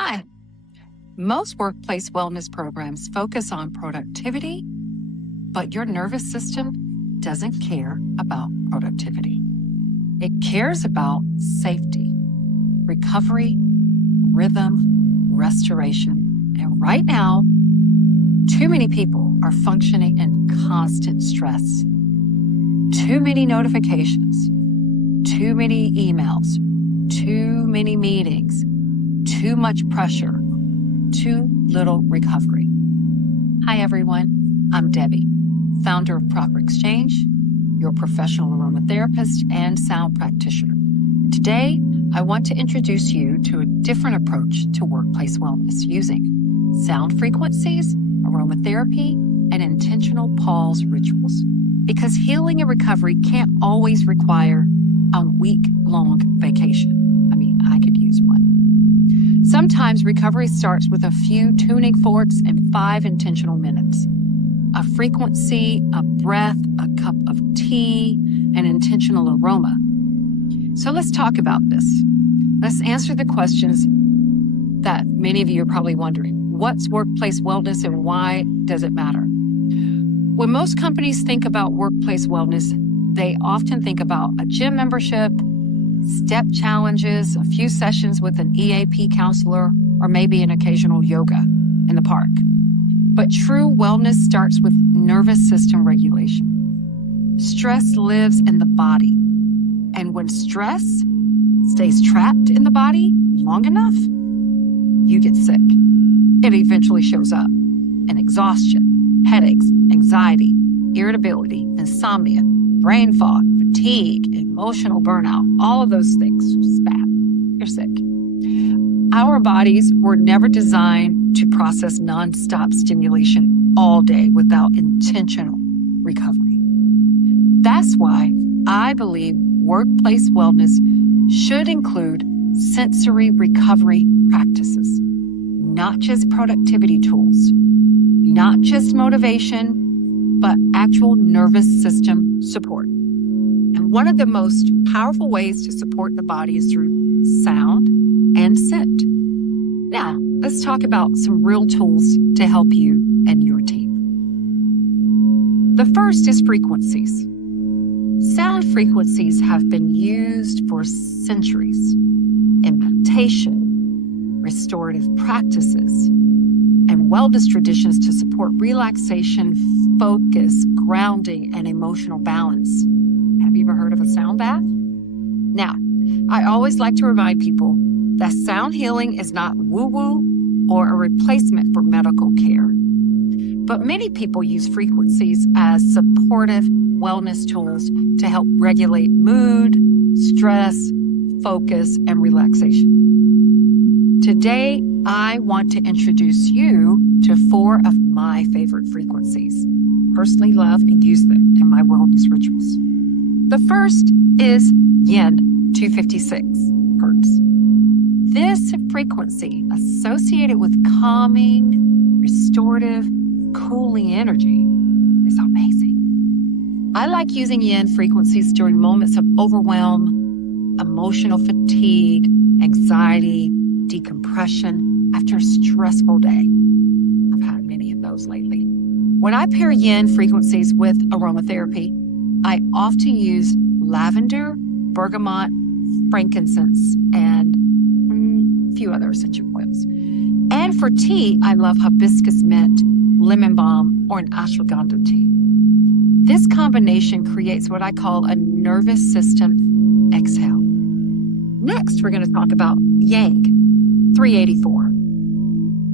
Hi. Most workplace wellness programs focus on productivity, but your nervous system doesn't care about productivity. It cares about safety, recovery, rhythm, restoration. And right now, too many people are functioning in constant stress. Too many notifications, too many emails, too many meetings, too much pressure, too little recovery. Hi, everyone. I'm Debbie, founder of Proper Exchange, your professional aromatherapist and sound practitioner. Today, I want to introduce you to a different approach to workplace wellness using sound frequencies, aromatherapy, and intentional pause rituals. Because healing and recovery can't always require a week-long vacation. I could use one. Sometimes recovery starts with a few tuning forks and 5 intentional minutes. A frequency, a breath, a cup of tea, an intentional aroma. So let's talk about this. Let's answer the questions that many of you are probably wondering. What's workplace wellness and why does it matter? When most companies think about workplace wellness, they often think about a gym membership, step challenges, a few sessions with an EAP counselor, or maybe an occasional yoga in the park. But true wellness starts with nervous system regulation. Stress lives in the body. And when stress stays trapped in the body long enough, you get sick. It eventually shows up in exhaustion, headaches, anxiety, irritability, insomnia, brain fog, fatigue, emotional burnout, all of those things. Just bad. You're sick. Our bodies were never designed to process nonstop stimulation all day without intentional recovery. That's why I believe workplace wellness should include sensory recovery practices, not just productivity tools, not just motivation, but actual nervous system support. And one of the most powerful ways to support the body is through sound and scent. Now, let's talk about some real tools to help you and your team. The first is frequencies. Sound frequencies have been used for centuries in meditation, restorative practices, and wellness traditions to support relaxation, focus, grounding, and emotional balance. Have you ever heard of a sound bath? Now, I always like to remind people that sound healing is not woo-woo or a replacement for medical care. But many people use frequencies as supportive wellness tools to help regulate mood, stress, focus, and relaxation. Today, I want to introduce you to 4 of my favorite frequencies. Personally love and use them in my wellness rituals. The first is Yin 256 Hertz. This frequency, associated with calming, restorative, cooling energy, is amazing. I like using Yin frequencies during moments of overwhelm, emotional fatigue, anxiety, decompression after a stressful day. I've had many of those lately. When I pair Yin frequencies with aromatherapy, I often use lavender, bergamot, frankincense, and a few other essential oils. And for tea, I love hibiscus mint, lemon balm, or an ashwagandha tea. This combination creates what I call a nervous system exhale. Next, we're going to talk about Yang 384.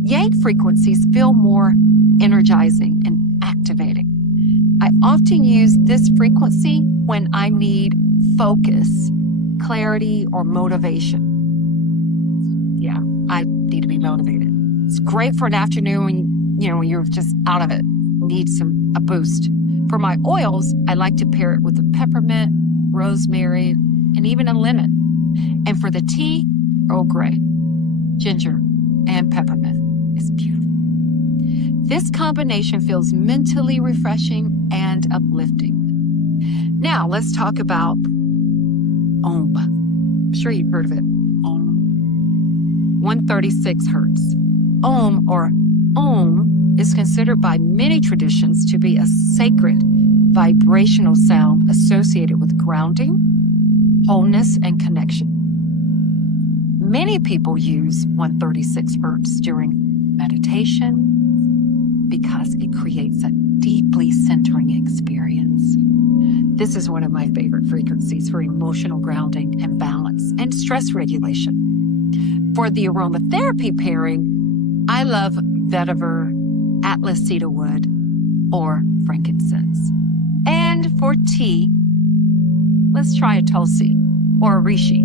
Yang frequencies feel more energizing and activating. I often use this frequency when I need focus, clarity, or motivation. Yeah, I need to be motivated. It's great for an afternoon when you're just out of it, need a boost. For my oils, I like to pair it with a peppermint, rosemary, and even a lemon. And for the tea, Earl Grey, ginger, and peppermint. It's beautiful. This combination feels mentally refreshing and uplifting. Now, let's talk about Om. I'm sure you've heard of it. Om. 136 hertz. Om or Om is considered by many traditions to be a sacred vibrational sound associated with grounding, wholeness, and connection. Many people use 136 hertz during meditation because it creates a deeply centering experience. This is one of my favorite frequencies for emotional grounding and balance and stress regulation. For the aromatherapy pairing, I love vetiver, atlas cedarwood, or frankincense. And for tea, let's try a tulsi or a rishi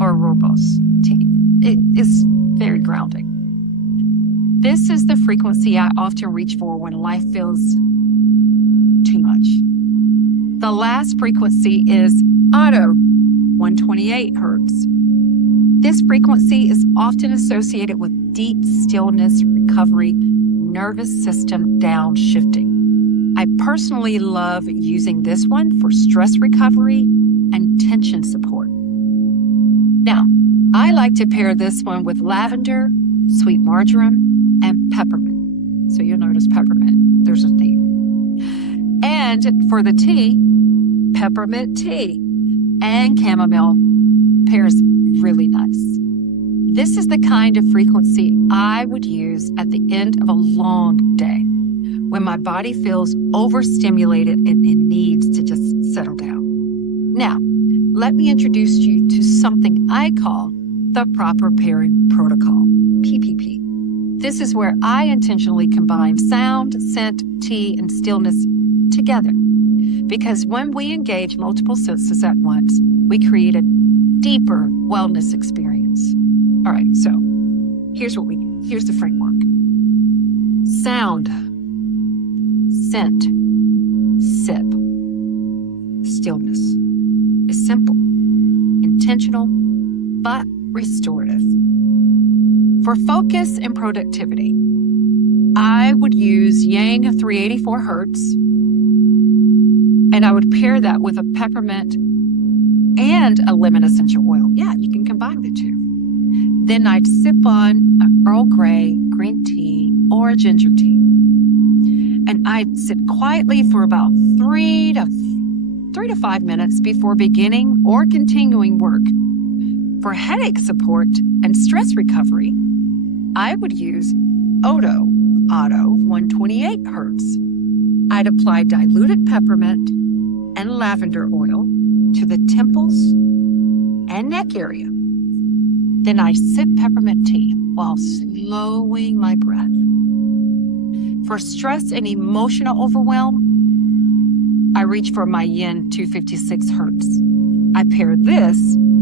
or a rooibos tea. It is very grounding. This is the frequency I often reach for when life feels too much. The last frequency is auto, 128 hertz. This frequency is often associated with deep stillness, recovery, nervous system downshifting. I personally love using this one for stress recovery and tension support. Now, I like to pair this one with lavender, sweet marjoram, and peppermint. So you'll notice peppermint, there's a theme. And for the tea, peppermint tea and chamomile pairs really nice. This is the kind of frequency I would use at the end of a long day when my body feels overstimulated and it needs to just settle down. Now, let me introduce you to something I call the proper pairing protocol, PPP. This is where I intentionally combine sound, scent, tea, and stillness together. Because when we engage multiple senses at once, we create a deeper wellness experience. All right, so here's the framework. Sound, scent, sip, stillness. Is simple, intentional, but restorative. For focus and productivity, I would use Yang 384 hertz, and I would pair that with a peppermint and a lemon essential oil. Yeah, you can combine the two. Then I'd sip on an Earl Grey, green tea, or a ginger tea. And I'd sit quietly for about 3 to 5 minutes before beginning or continuing work. For headache support and stress recovery, I would use Auto 128 hertz. I'd apply diluted peppermint and lavender oil to the temples and neck area. Then I sip peppermint tea while slowing my breath. For stress and emotional overwhelm, I reach for my Yin 256 hertz. I pair this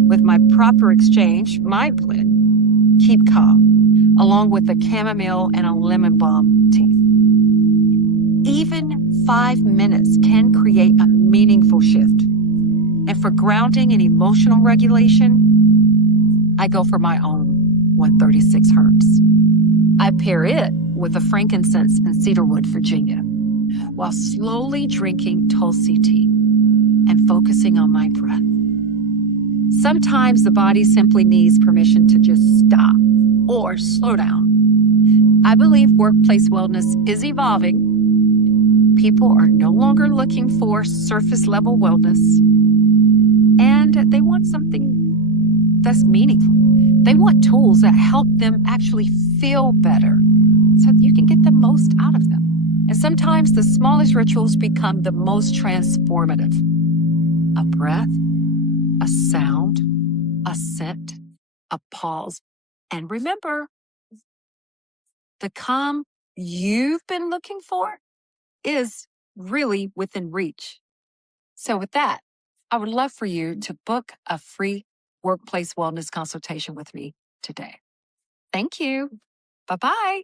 with my proper exchange, my blend, Keep Calm, along with a chamomile and a lemon balm tea. Even 5 minutes can create a meaningful shift. And for grounding and emotional regulation, I go for my own 136 hertz. I pair it with a frankincense and cedarwood, Virginia, while slowly drinking tulsi tea and focusing on my breath. Sometimes the body simply needs permission to just stop or slow down. I believe workplace wellness is evolving. People are no longer looking for surface level wellness, and they want something that's meaningful. They want tools that help them actually feel better so that you can get the most out of them. And sometimes the smallest rituals become the most transformative. A breath, a sound, a scent, a pause. And remember, the calm you've been looking for is really within reach. So with that, I would love for you to book a free workplace wellness consultation with me today. Thank you. Bye-bye.